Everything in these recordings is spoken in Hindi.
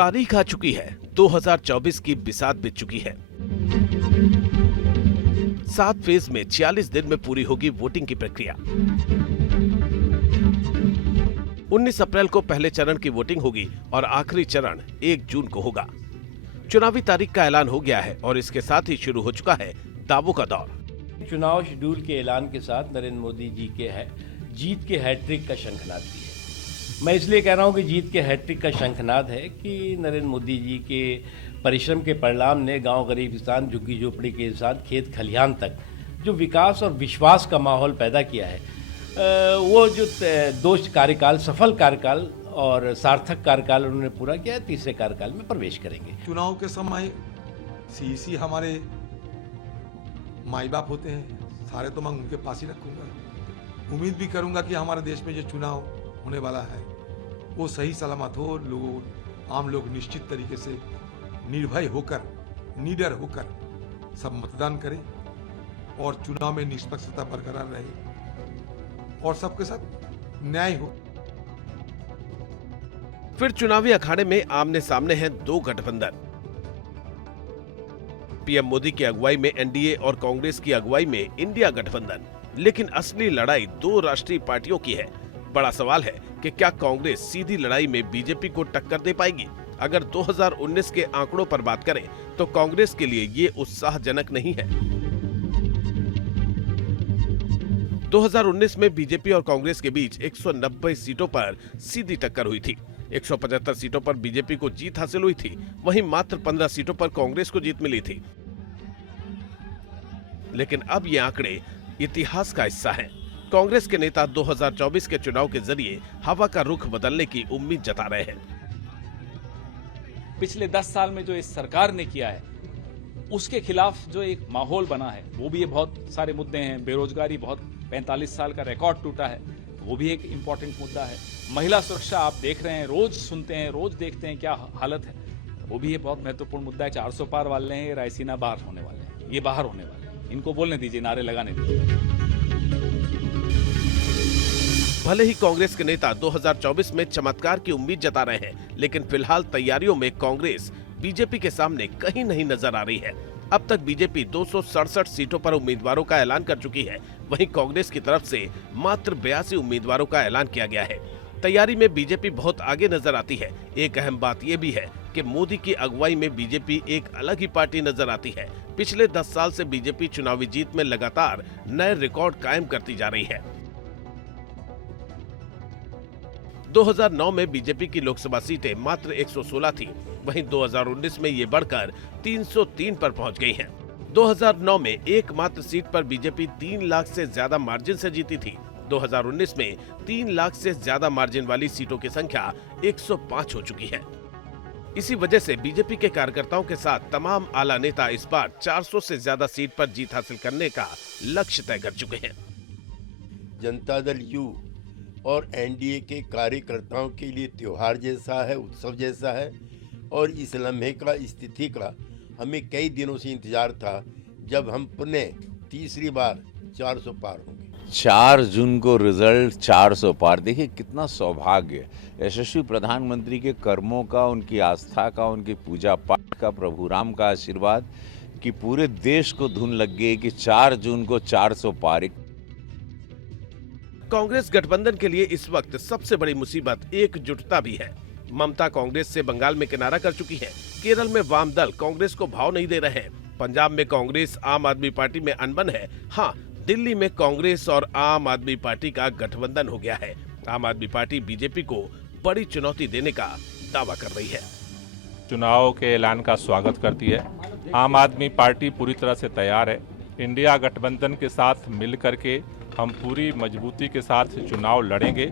तारीख आ चुकी है, 2024 की बिसात बीत चुकी है। 7 फेज में 46 दिन में पूरी होगी वोटिंग की प्रक्रिया। 19 अप्रैल को पहले चरण की वोटिंग होगी और आखिरी चरण 1 जून को होगा। चुनावी तारीख का ऐलान हो गया है और इसके साथ ही शुरू हो चुका है दावों का दौर। चुनाव शेड्यूल के ऐलान के साथ नरेंद्र मोदी जी के जीत के हैट्रिक का शंखनाद भी है। मैं इसलिए कह रहा हूं कि जीत के हैट्रिक का शंखनाद है कि नरेंद्र मोदी जी के परिश्रम के परिणाम ने गांव गरीब किसान, झुग्गी झोपड़ी के इंसान, खेत खलिहान तक जो विकास और विश्वास का माहौल पैदा किया है, वो जो 2 कार्यकाल, सफल कार्यकाल और सार्थक कार्यकाल उन्होंने पूरा किया है, तीसरे कार्यकाल में प्रवेश करेंगे। चुनाव के समय सीसी हमारे माई बाप होते हैं, सारे तो मैं उनके पास ही रखूंगा। उम्मीद भी करूंगा कि हमारे देश में जो चुनाव होने वाला है वो सही सलामत हो, आम लोग निश्चित तरीके से निर्भय होकर, निडर होकर सब मतदान करें और चुनाव में निष्पक्षता बरकरार रहे और सबके साथ न्याय हो। फिर चुनावी अखाड़े में आमने सामने हैं 2 गठबंधन। पीएम मोदी की अगुवाई में एनडीए और कांग्रेस की अगुवाई में इंडिया गठबंधन। लेकिन असली लड़ाई 2 राष्ट्रीय पार्टियों की है। बड़ा सवाल है कि क्या कांग्रेस सीधी लड़ाई में बीजेपी को टक्कर दे पाएगी? अगर 2019 के आंकड़ों पर बात करें तो कांग्रेस के लिए ये उत्साहजनक नहीं है। 2019 में बीजेपी और कांग्रेस के बीच 190 सीटों पर सीधी टक्कर हुई थी। 175 सीटों पर बीजेपी को जीत हासिल हुई थी, वहीं मात्र 15 सीटों पर कांग्रेस को जीत मिली थी। लेकिन अब ये आंकड़े इतिहास का हिस्सा हैं। कांग्रेस के नेता 2024 के चुनाव के जरिए हवा का रुख बदलने की उम्मीद जता रहे हैं। पिछले 10 साल में जो इस सरकार ने किया है उसके खिलाफ जो एक माहौल बना है, वो भी बहुत सारे मुद्दे हैं। बेरोजगारी, बहुत 45 साल का रिकॉर्ड टूटा है, वो भी एक इम्पोर्टेंट मुद्दा है। महिला सुरक्षा आप देख रहे हैं, रोज सुनते हैं, रोज देखते हैं क्या हालत है, वो भी एक बहुत महत्वपूर्ण मुद्दा है। 400 पार वाले हैं, रायसीना बाहर होने वाले हैं, ये बाहर होने वाले हैं, इनको बोलने दीजिए, नारे लगाने दीजिए। भले ही कांग्रेस के नेता 2024 में चमत्कार की उम्मीद जता रहे हैं, लेकिन फिलहाल तैयारियों में कांग्रेस बीजेपी के सामने कहीं नहीं नजर आ रही है। अब तक बीजेपी 267 सीटों पर उम्मीदवारों का ऐलान कर चुकी है, वहीं कांग्रेस की तरफ से मात्र 82 उम्मीदवारों का ऐलान किया गया है। तैयारी में बीजेपी बहुत आगे नजर आती है। एक अहम बात यह भी है कि मोदी की अगुवाई में बीजेपी एक अलग ही पार्टी नजर आती है। पिछले 10 साल से बीजेपी चुनावी जीत में लगातार नए रिकॉर्ड कायम करती जा रही है। 2009 में बीजेपी की लोकसभा सीटें मात्र 116 थी, वहीं 2019 में ये बढ़कर 303 पर पहुंच गई हैं। 2009 में एकमात्र सीट पर बीजेपी 3 लाख से ज्यादा मार्जिन से जीती थी। 2019 में 3 लाख से ज्यादा मार्जिन वाली सीटों की संख्या 105 हो चुकी है। इसी वजह से बीजेपी के कार्यकर्ताओं के साथ तमाम आला नेता इस बार 400 से ज्यादा सीट पर जीत हासिल करने का लक्ष्य तय कर चुके हैं। जनता दल यू और एनडीए के कार्यकर्ताओं के लिए त्योहार जैसा है, उत्सव जैसा है और इस लम्हे का, स्थिति का हमें कई दिनों से इंतजार था जब हम पुनः तीसरी बार 400 पार होंगे। 4 जून को रिजल्ट 400 पार। देखिए कितना सौभाग्य, यशस्वी प्रधानमंत्री के कर्मों का, उनकी आस्था का, उनकी पूजा पाठ का, प्रभु राम का आशीर्वाद कि पूरे देश को धुन लग गई कि 4 जून को 400 पार। कांग्रेस गठबंधन के लिए इस वक्त सबसे बड़ी मुसीबत एकजुटता भी है। ममता कांग्रेस से बंगाल में किनारा कर चुकी है। केरल में वाम दल कांग्रेस को भाव नहीं दे रहे हैं। पंजाब में कांग्रेस आम आदमी पार्टी में अनबन है। हाँ, दिल्ली में कांग्रेस और आम आदमी पार्टी का गठबंधन हो गया है। आम आदमी पार्टी बीजेपी को बड़ी चुनौती देने का दावा कर रही है। चुनाव के ऐलान का स्वागत करती है। आम आदमी पार्टी पूरी तरह से तैयार है। इंडिया गठबंधन के साथ मिल करके हम पूरी मजबूती के साथ चुनाव लड़ेंगे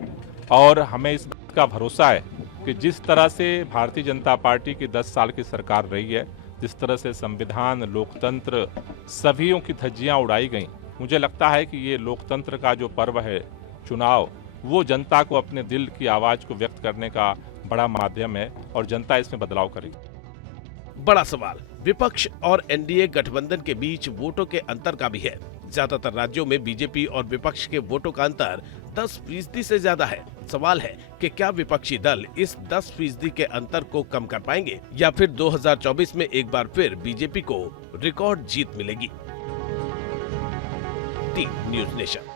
और हमें इस बात का भरोसा है कि जिस तरह से भारतीय जनता पार्टी की 10 साल की सरकार रही है, जिस तरह से संविधान, लोकतंत्र, सभीयों की धज्जियां उड़ाई गईं, मुझे लगता है कि ये लोकतंत्र का जो पर्व है चुनाव, वो जनता को अपने दिल की आवाज़ को व्यक्त करने का बड़ा माध्यम है और जनता इसमें बदलाव करेगी। बड़ा सवाल विपक्ष और एनडीए गठबंधन के बीच वोटों के अंतर का भी है। ज्यादातर राज्यों में बीजेपी और विपक्ष के वोटों का अंतर 10% से ज्यादा है। सवाल है कि क्या विपक्षी दल इस 10% के अंतर को कम कर पाएंगे या फिर 2024 में एक बार फिर बीजेपी को रिकॉर्ड जीत मिलेगी। T news nation.